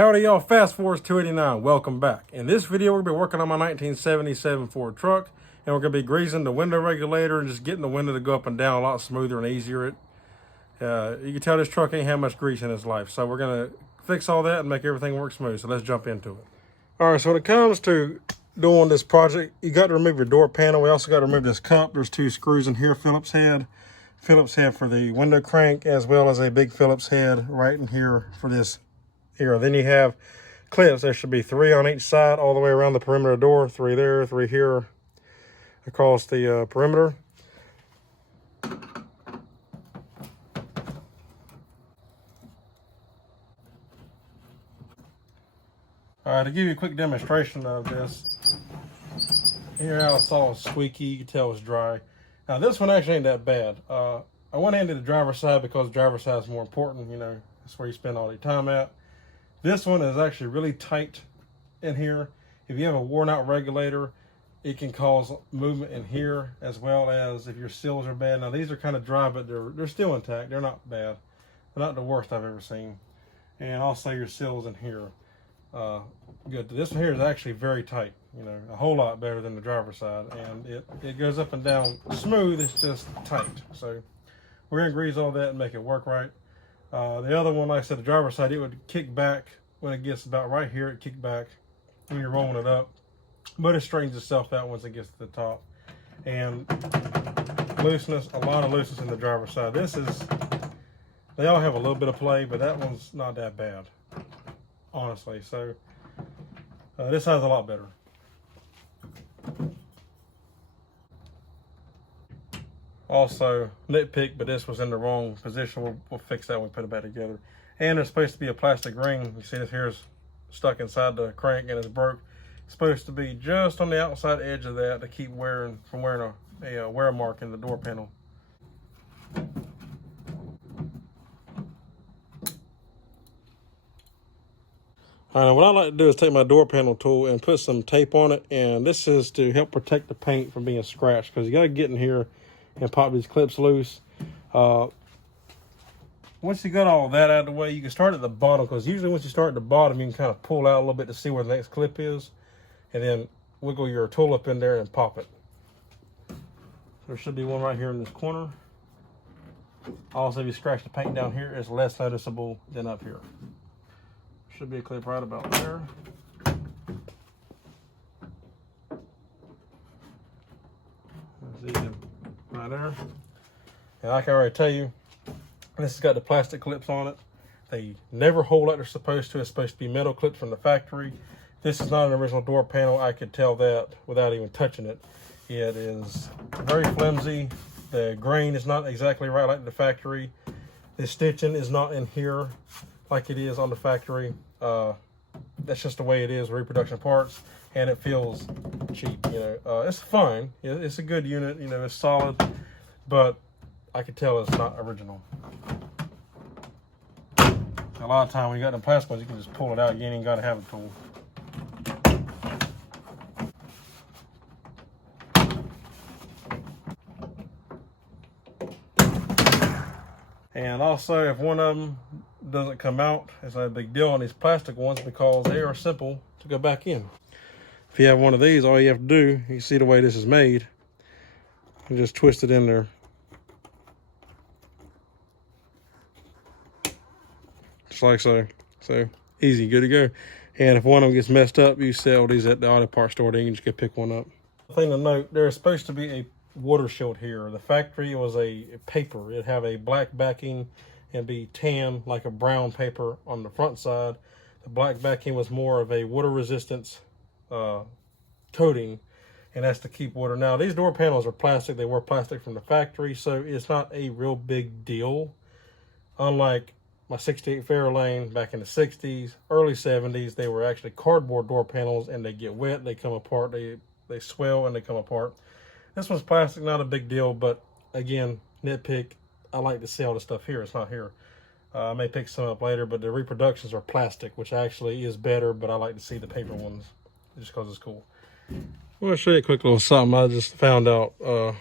Howdy y'all, Fast Forward 289, welcome back. In this video, we're going to be working on my 1977 Ford truck, and we're going to be greasing the window regulator and just getting the window to go up and down a lot smoother and easier. You can tell this truck ain't had much grease in its life, so we're going to fix all that and make everything work smooth, so let's jump into it. All right, so when it comes to doing this project, you got to remove your door panel. We also got to remove this cup. There's two screws in here, Phillips head for the window crank, as well as a big Phillips head right in here for this here. Then you have clips. There should be 3 on each side all the way around the perimeter door. 3 there, 3 here across the perimeter. All right, to give you a quick demonstration of this, here how it's all squeaky, you can tell it's dry. Now this one actually ain't that bad. I went into the driver's side because the driver's side is more important, you know, that's where you spend all your time at. This one is actually really tight in here. If you have a worn out regulator, it can cause movement in here, as well as if your seals are bad. Now these are kind of dry, but they're still intact. They're not bad. They're not the worst I've ever seen. And also your seals in here. Good. This one here is actually very tight, you know, a whole lot better than the driver's side. And it goes up and down smooth, it's just tight. So we're gonna grease all that and make it work right. The other one, like I said, the driver's side, it would kick back when it gets about right here. It kick back when you're rolling it up, but it straightens itself out once it gets to the top. And looseness, a lot of looseness in the driver's side. They all have a little bit of play, but that one's not that bad, honestly. So this side's a lot better. Also, nitpick, but this was in the wrong position. We'll fix that when we put it back together. And there's supposed to be a plastic ring. You see this here is stuck inside the crank and it's broke. It's supposed to be just on the outside edge of that to keep from wearing a wear mark in the door panel. All right, what I like to do is take my door panel tool and put some tape on it. And this is to help protect the paint from being scratched, because you got to get in here and pop these clips loose. Once you got all that out of the way, you can start at the bottom, because usually once you start at the bottom, you can kind of pull out a little bit to see where the next clip is, and then wiggle your tool up in there and pop it. There should be one right here in this corner. Also, if you scratch the paint down here, it's less noticeable than up here. Should be a clip right about there. Right there. And I can already tell you, this has got the plastic clips on it. They never hold like they're supposed to. It's supposed to be metal clips from the factory. This is not an original door panel. I could tell that without even touching it. It is very flimsy. The grain is not exactly right like the factory. The stitching is not in here like it is on the factory. That's just the way it is, reproduction parts, and it feels cheap. You know, it's fine. It's a good unit. You know, it's solid, but I can tell it's not original. A lot of time when you got the plastic ones, you can just pull it out. You ain't even got to have a tool. And also, if one of them doesn't come out, it's not a big deal on these plastic ones, because they are simple to go back in. If you have one of these, all you have to do, you see the way this is made, you just twist it in there. Just like so. So easy, good to go. And if one of them gets messed up, you sell these at the auto parts store, then you can just go pick one up. Thing to note, there's supposed to be a water shield here. The factory was a paper. It'd have a black backing and be tan like a brown paper on the front side. The black backing was more of a water resistance coating, and that's to keep water. Now these door panels are plastic. They were plastic from the factory, so it's not a real big deal. Unlike my 68 Fairlane back in the 60s, early 70s, they were actually cardboard door panels, and they get wet, they come apart, they swell and they come apart. This one's plastic, not a big deal, but again, nitpick, I like to see all the stuff here. It's not here. I may pick some up later, but the reproductions are plastic, which actually is better, but I like to see the paper ones just because it's cool. I'm going to show you a quick little something I just found out, or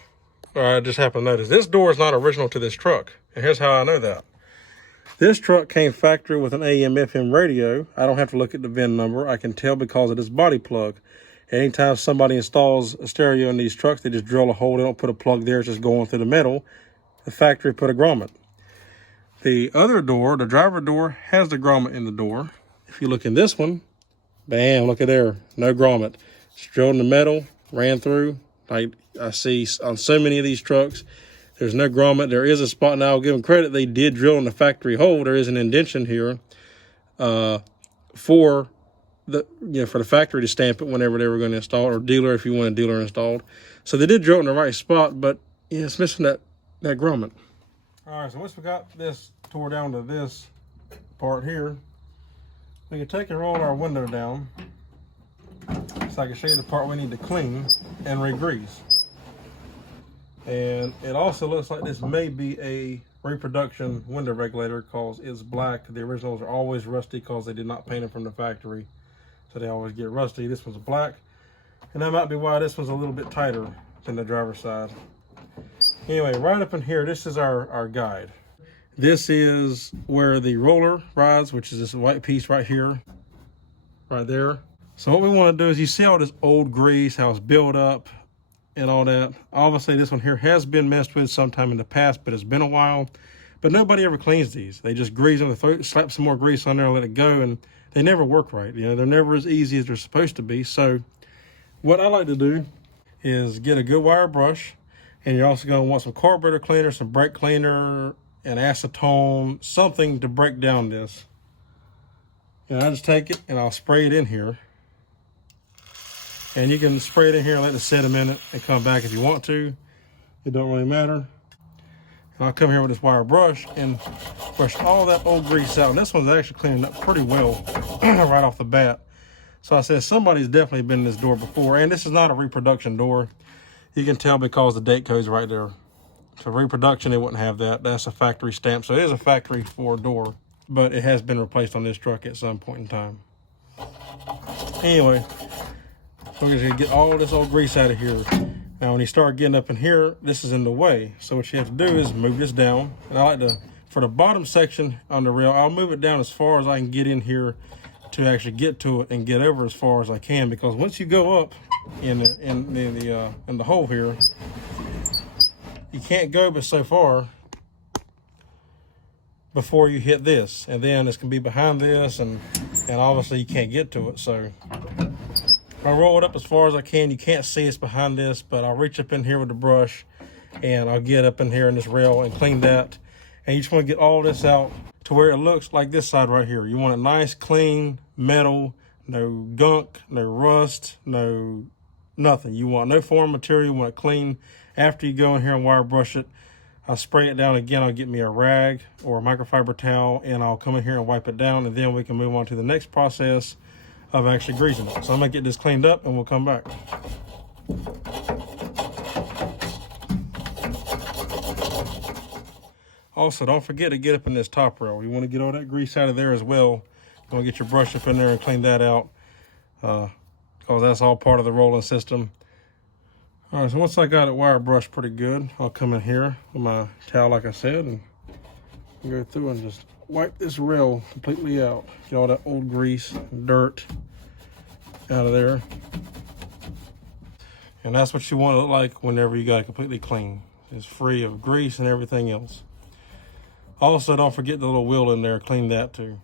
I just happened to notice. This door is not original to this truck, and here's how I know that. This truck came factory with an AM/FM radio. I don't have to look at the VIN number. I can tell because of this body plug. Anytime somebody installs a stereo in these trucks, they just drill a hole. They don't put a plug there. It's just going through the metal. The factory put a grommet. The other door, the driver door, has the grommet in the door. If you look in this one, bam, look at there. No grommet. It's drilled in the metal, ran through. Like I see on so many of these trucks, there's no grommet. There is a spot, and I'll give them credit. They did drill in the factory hole. There is an indentation here for the factory to stamp it whenever they were going to install it, or dealer if you want a dealer installed. So they did drill it in the right spot, but yeah, it's missing that grommet. All right, so once we got this tore down to this part here, we can take and roll our window down so I can show you the part we need to clean and re-grease. And it also looks like this may be a reproduction window regulator because it's black. The originals are always rusty because they did not paint them from the factory, so they always get rusty. This one's black, and that might be why this one's a little bit tighter than the driver's side. Anyway, right up in here, this is our guide. This is where the roller rides, which is this white piece right here, right there. So what we want to do is, you see all this old grease, how it's built up and all that. Obviously this one here has been messed with sometime in the past, but it's been a while. But nobody ever cleans these. They just grease them, slap some more grease on there and let it go, and they never work right. You know, they're never as easy as they're supposed to be. So what I like to do is get a good wire brush, and you're also going to want some carburetor cleaner, some brake cleaner, and acetone, something to break down this. And I just take it and I'll spray it in here. And you can spray it in here and let it set a minute and come back if you want to. It don't really matter. And I'll come here with this wire brush and brush all that old grease out. And this one's actually cleaning up pretty well right off the bat. So I said somebody's definitely been in this door before. And this is not a reproduction door. You can tell because the date code's right there. So reproduction, it wouldn't have that. That's a factory stamp. So it is a factory for door, but it has been replaced on this truck at some point in time. Anyway, we're gonna get all this old grease out of here. Now, when you start getting up in here, this is in the way. So what you have to do is move this down. And I like to, for the bottom section on the rail, I'll move it down as far as I can get in here to actually get to it and get over as far as I can. Because once you go up in the hole here, you can't go but so far before you hit this. And then it's gonna be behind this, and obviously you can't get to it. So I'll roll it up as far as I can. You can't see it's behind this, but I'll reach up in here with the brush and I'll get up in here in this rail and clean that. And you just want to get all this out to where it looks like this side right here. You want it nice, clean, metal, no gunk, no rust, no nothing. You want no foreign material. You want it clean. After you go in here and wire brush it, I'll spray it down again. I'll get me a rag or a microfiber towel, and I'll come in here and wipe it down, and then we can move on to the next process of actually greasing it. So I'm gonna get this cleaned up and we'll come back. Also, don't forget to get up in this top rail. You want to get all that grease out of there as well. You want to get your brush up in there and clean that out, because that's all part of the rolling system. All right, so once I got it wire brushed pretty good, I'll come in here with my towel, like I said, and go through and just wipe this rail completely out. Get all that old grease and dirt out of there. And that's what you want to look like whenever you got it completely clean. It's free of grease and everything else. Also, don't forget the little wheel in there. Clean that too.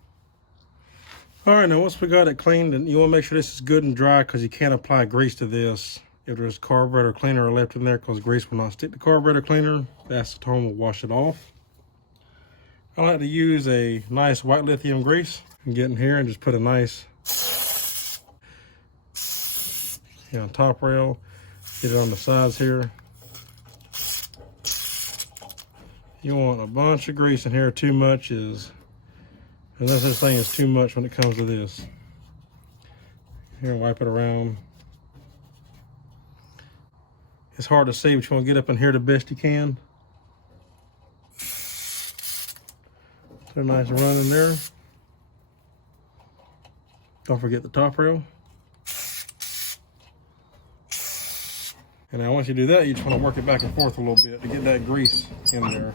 All right, now once we got it cleaned, and you want to make sure this is good and dry, because you can't apply grease to this if there's carburetor cleaner left in there, because grease will not stick to carburetor cleaner. The acetone will wash it off. I like to use a nice white lithium grease and get in here and just put a nice, top rail, get it on the sides here. You want a bunch of grease in here. Too much is, unless this thing is too much when it comes to this. Here, wipe it around. It's hard to see, but you want to get up in here the best you can. Put a nice run in there. Don't forget the top rail. And now once you do that, you just want to work it back and forth a little bit to get that grease in there.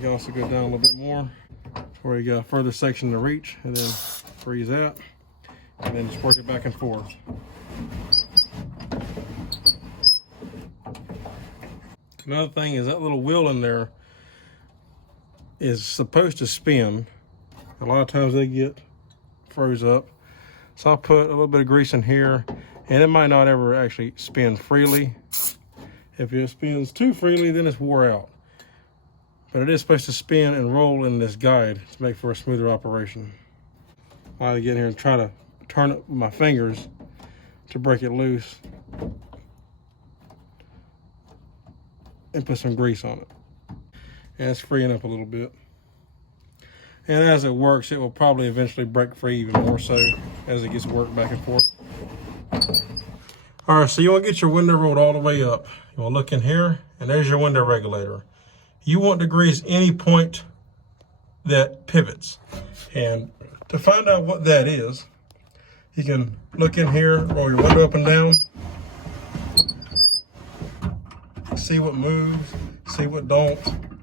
You can also go down a little bit more where you got a further section to reach, and then freeze that, and then just work it back and forth. Another thing is that little wheel in there is supposed to spin. A lot of times they get froze up. So I'll put a little bit of grease in here, and it might not ever actually spin freely. If it spins too freely, then it's wore out. But it is supposed to spin and roll in this guide to make for a smoother operation. I get in here and try to turn it with my fingers to break it loose and put some grease on it. And it's freeing up a little bit. And as it works, it will probably eventually break free even more so as it gets worked back and forth. All right, so you want to get your window rolled all the way up. You want to look in here, and there's your window regulator. You want to grease any point that pivots. And to find out what that is, you can look in here, roll your window up and down, see what moves, see what don't.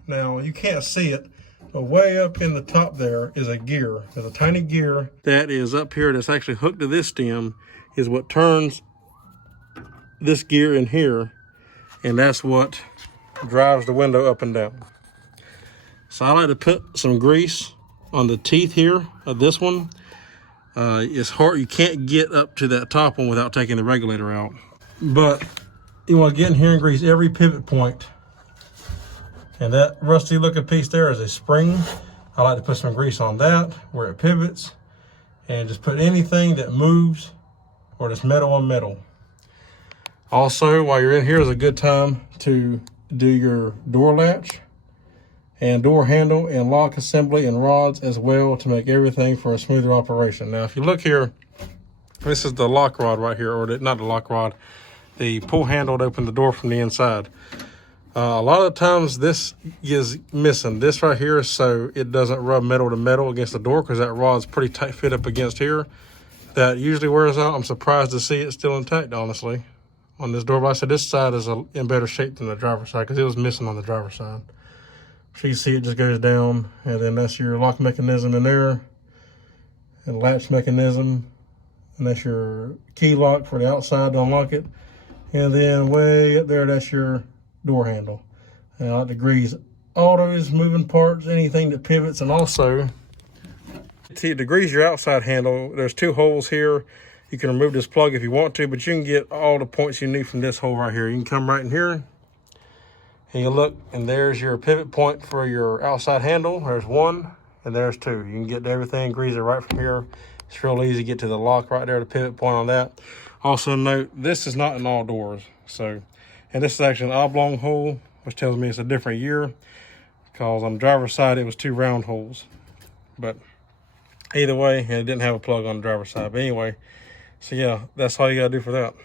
Now, you can't see it, but way up in the top there is a gear. There's a tiny gear that is up here that's actually hooked to this stem, is what turns this gear in here, and that's what drives the window up and down. So I like to put some grease on the teeth here of this one. It's hard, you can't get up to that top one without taking the regulator out. But you want to get in here and grease every pivot point. And that rusty looking piece there is a spring. I like to put some grease on that where it pivots, and just put anything that moves or that's metal on metal. Also, while you're in here is a good time to do your door latch and door handle and lock assembly and rods as well to make everything for a smoother operation. Now, if you look here, this is the lock rod right here, or not the lock rod, the pull handle to open the door from the inside. A lot of times this is missing. This right here, so it doesn't rub metal to metal against the door, because that rod's pretty tight fit up against here. That usually wears out. I'm surprised to see it still intact, honestly, on this door. But I said this side is in better shape than the driver's side, because it was missing on the driver's side. So you see it just goes down, and then that's your lock mechanism in there, and latch mechanism, and that's your key lock for the outside to unlock it. And then way up there, that's your door handle. And I like to grease all those moving parts, anything that pivots. And also, to grease your outside handle, there's two holes here. You can remove this plug if you want to, but you can get all the points you need from this hole right here. You can come right in here, and you look, and there's your pivot point for your outside handle. There's one, and there's two. You can get to everything, grease it right from here. It's real easy to get to the lock right there, the pivot point on that. Also note, this is not in all doors. So, and this is actually an oblong hole, which tells me it's a different year, because on the driver's side, it was two round holes. But either way, and it didn't have a plug on the driver's side. But anyway, so yeah, that's all you gotta do for that.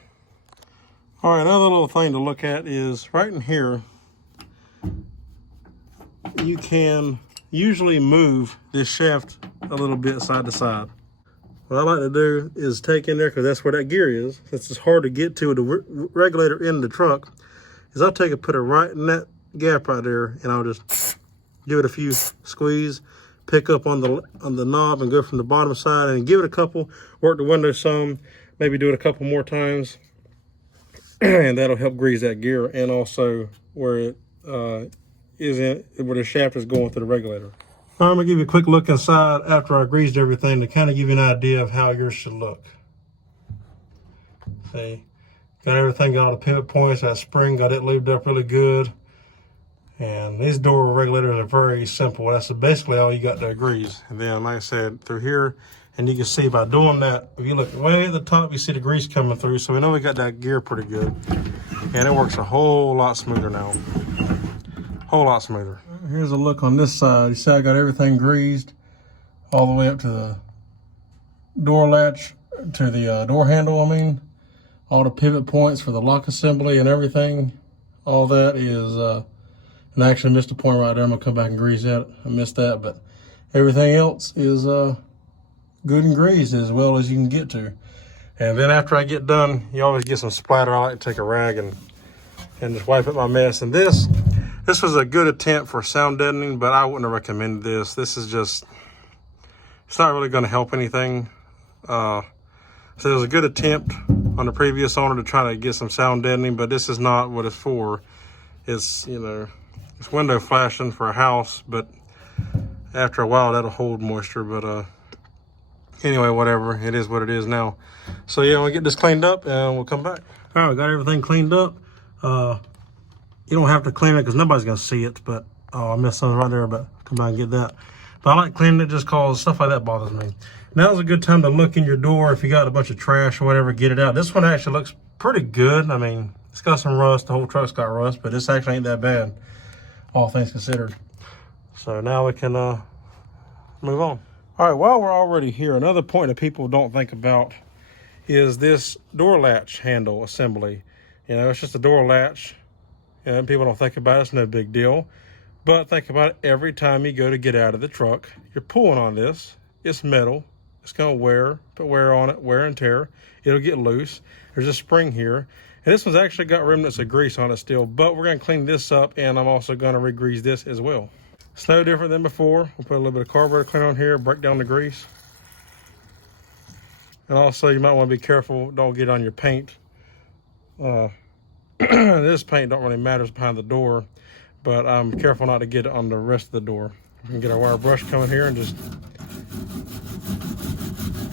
All right, another little thing to look at is right in here, you can usually move this shaft a little bit side to side. What I like to do is take in there, because that's where that gear is, since it's hard to get to the regulator in the truck, is I'll take it, put it right in that gap right there, and I'll just give it a few squeeze, pick up on the knob and go from the bottom side and give it a couple, work the window some, maybe do it a couple more times, and that'll help grease that gear, and also where it where the shaft is going through the regulator. All right, I'm gonna give you a quick look inside after I greased everything to kind of give you an idea of how yours should look. See, got everything, got all the pivot points, that spring, got it lubed up really good. And these door regulators are very simple. That's basically all you got to grease. And then, like I said, through here, and you can see by doing that, if you look way at the top, you see the grease coming through. So we know we got that gear pretty good. And it works a whole lot smoother now. Whole lot smoother. Here's a look on this side. You see I got everything greased all the way up to the door latch, to the door handle, I mean. All the pivot points for the lock assembly and everything. All that is, and I actually missed a point right there. I'm gonna come back and grease that. I missed that, but everything else is good and greased as well as you can get to. And then after I get done, you always get some splatter. I like to take a rag and just wipe up my mess. And this, This was a good attempt for sound deadening, but I wouldn't have recommended this. This is just, it's not really going to help anything. So it was a good attempt on the previous owner to try to get some sound deadening, but this is not what it's for. It's, you know, it's window flashing for a house, but after a while that'll hold moisture. But anyway, whatever, it is what it is now. So yeah, we'll get this cleaned up and we'll come back. All right, we got everything cleaned up. You don't have to clean it because nobody's gonna see it, but I missed something right there, but come by and get that. But I like cleaning it just cause stuff like that bothers me. Now's a good time to look in your door. If you got a bunch of trash or whatever, get it out. This one actually looks pretty good. I mean, it's got some rust, the whole truck's got rust, but this actually ain't that bad, all things considered. So now we can move on. All right, while we're already here, another point that people don't think about is this door latch handle assembly. You know, it's just a door latch. And people don't think about it, it's no big deal. But think about it, every time you go to get out of the truck, you're pulling on this. It's metal, it's gonna put wear on it, wear and tear. It'll get loose. There's a spring here. And this one's actually got remnants of grease on it still, but we're gonna clean this up and I'm also gonna re-grease this as well. It's no different than before. We'll put a little bit of carburetor cleaner on here, break down the grease. And also you might wanna be careful, don't get on your paint. This paint don't really matter behind the door, but I'm careful not to get it on the rest of the door. We can get our wire brush coming here and just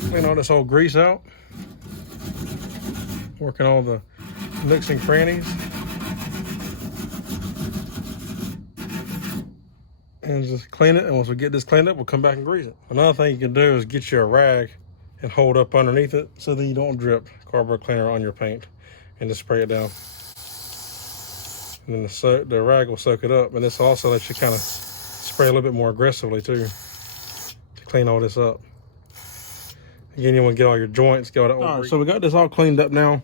clean all this old grease out. Working all the nooks and crannies. And just clean it, and once we get this cleaned up, we'll come back and grease it. Another thing you can do is get you a rag and hold up underneath it so then you don't drip carburetor cleaner on your paint, and just spray it down. And then the rag will soak it up, and this also lets you kind of spray a little bit more aggressively too to clean all this up. Again, you want to get all your joints, get all that. All right, so we got this all cleaned up now.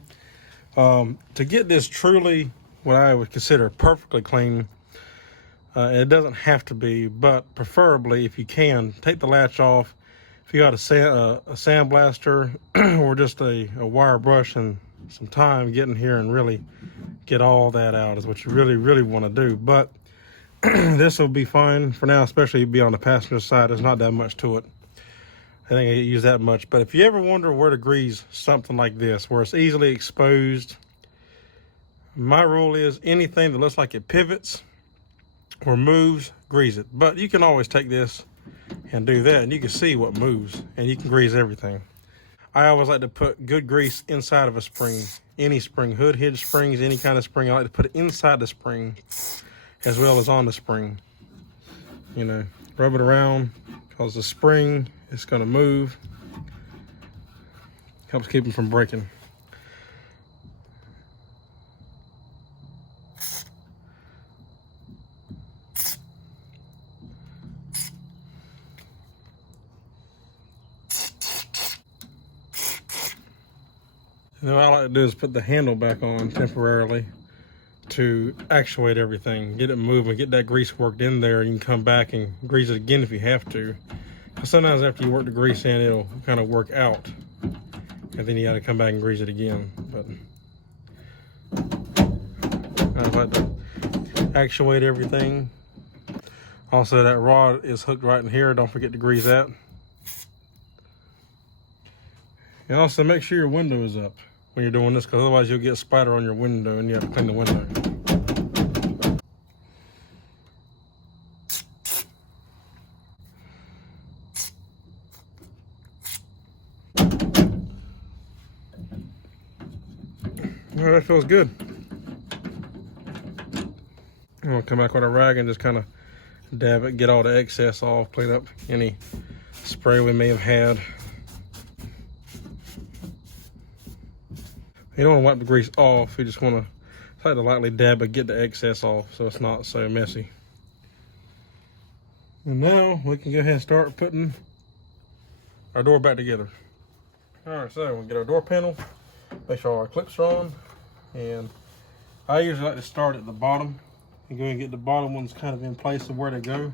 To get this truly what I would consider perfectly clean, it doesn't have to be, but preferably if you can, take the latch off. If you got a sandblaster or just a wire brush and some time, get in here and really get all that out is what you really want to do. But this will be fine for now, especially if you be on the passenger side. There's not that much to it. I think I use that much. But if you ever wonder where to grease something like this, where it's easily exposed, my rule is anything that looks like it pivots or moves, grease it. But you can always take this and do that, and you can see what moves, and you can grease everything. I always like to put good grease inside of a spring. Any spring, hood hinge springs, any kind of spring, I like to put it inside the spring as well as on the spring. You know, rub it around, because the spring is going to move. Helps keep them from breaking. And then what I like to do is put the handle back on temporarily to actuate everything, get it moving, get that grease worked in there. You can come back and grease it again if you have to. But sometimes after you work the grease in, it'll kind of work out, and then you got to come back and grease it again. But I like to actuate everything. Also, that rod is hooked right in here. Don't forget to grease that. And also make sure your window is up when you're doing this, because otherwise you'll get a spider on your window and you have to clean the window. Well, that feels good. I'm gonna come back with a rag and just kind of dab it, get all the excess off, clean up any spray we may have had. You don't want to wipe the grease off, you just want to try to lightly dab it, get the excess off so it's not so messy. And now we can go ahead and start putting our door back together. All right, so we'll get our door panel, make sure all our clips are on, and I usually like to start at the bottom and go and get the bottom ones kind of in place of where they go.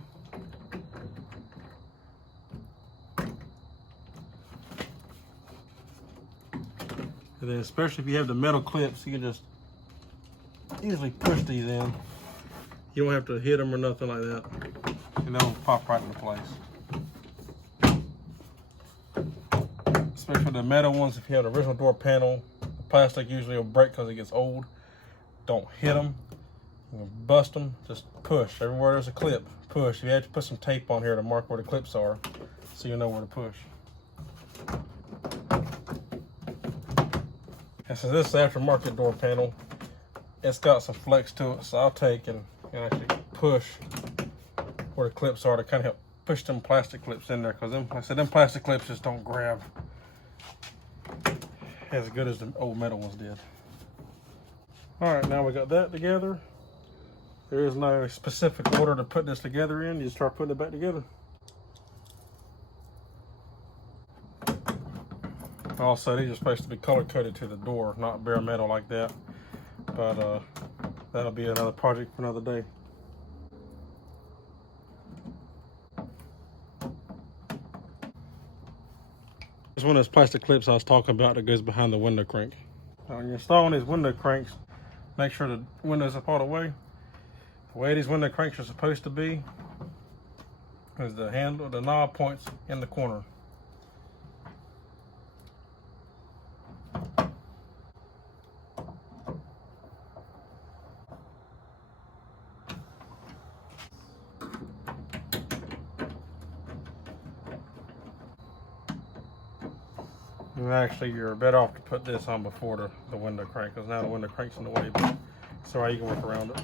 And then especially if you have the metal clips, you can just easily push these in. You don't have to hit them or nothing like that. And they'll pop right into place. Especially the metal ones, if you have an original door panel, the plastic usually will break because it gets old. Don't hit them. You bust them, just push. Everywhere there's a clip, push. You have to put some tape on here to mark where the clips are so you know where to push. And since this is an aftermarket door panel, it's got some flex to it, so I'll take and actually push where the clips are to kind of help push them plastic clips in there, because like I said, them plastic clips just don't grab as good as the old metal ones did. All right, now we got that together. There is no specific order to put this together in. You just start putting it back together. Also, these are supposed to be color coded to the door, not bare metal like that. But that'll be another project for another day. It's one of those plastic clips I was talking about that goes behind the window crank. Now, when you're installing these window cranks, make sure the windows are part of the way. The way these window cranks are supposed to be is the handle, the knob points in the corner. And actually, you're better off to put this on before the window crank, because now the window crank's in the way, but sorry, you can work around it.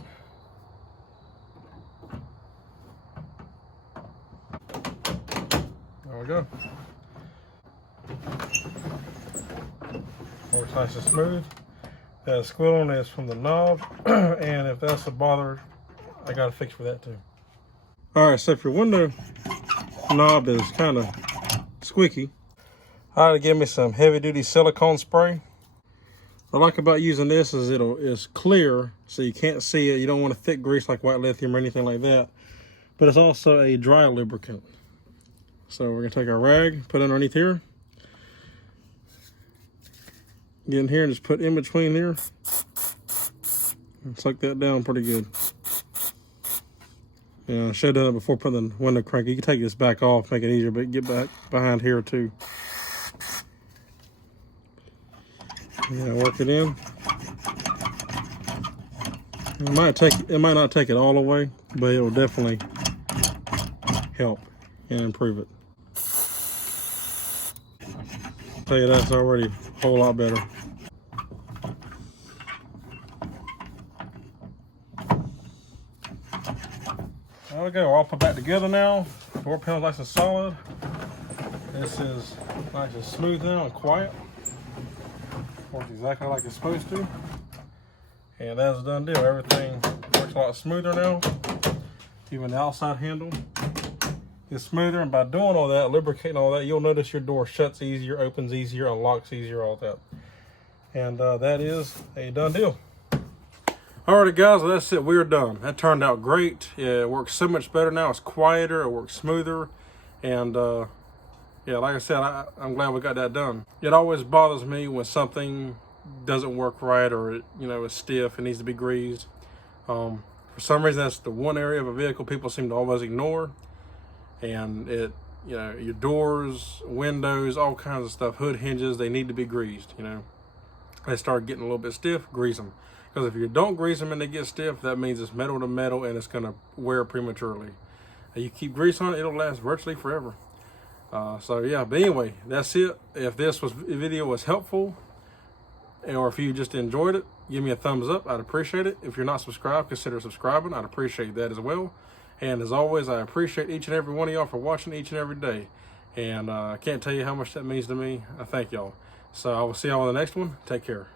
There we go. Works nice and smooth. That squiggling is from the knob, and if that's a bother, I got a fix for that too. All right, so if your window knob is kind of squeaky, I had to give me some heavy-duty silicone spray. What I like about using this is it's clear, so you can't see it. You don't want a thick grease like white lithium or anything like that. But it's also a dry lubricant. So we're gonna take our rag, put it underneath here. Get in here and just put in between here. And suck that down pretty good. Yeah, I should have done it before putting the window crank. You can take this back off, make it easier, but get back behind here too. Yeah, work it in. It might not take it all the way, but it will definitely help and improve it. I'll tell you, that's already a whole lot better. There we go, all put back together now. Door panel's nice and solid. This is nice and smooth now and quiet. Works exactly like it's supposed to. And that's a done deal. Everything works a lot smoother now. Even the outside handle is smoother. And by doing all that, lubricating all that, you'll notice your door shuts easier, opens easier, unlocks easier, all that. And that is a done deal. Alrighty guys, well, that's it. We're done. That turned out great. Yeah, it works so much better now. It's quieter, it works smoother. And yeah, like I said, I'm glad we got that done. It always bothers me when something doesn't work right, or it, it's stiff, it needs to be greased. For some reason, that's the one area of a vehicle people seem to always ignore. And your doors, windows, all kinds of stuff, hood hinges, they need to be greased. They start getting a little bit stiff, grease them. Because if you don't grease them and they get stiff, that means it's metal to metal and it's gonna wear prematurely. And you keep grease on it, it'll last virtually forever. So yeah, but anyway, that's it. If this video was helpful, or if you just enjoyed it, give me a thumbs up. I'd appreciate it. If you're not subscribed, consider subscribing. I'd appreciate that as well. And as always, I appreciate each and every one of y'all for watching each and every day. And I can't tell you how much that means to me. I thank y'all. So I will see y'all on the next one. Take care.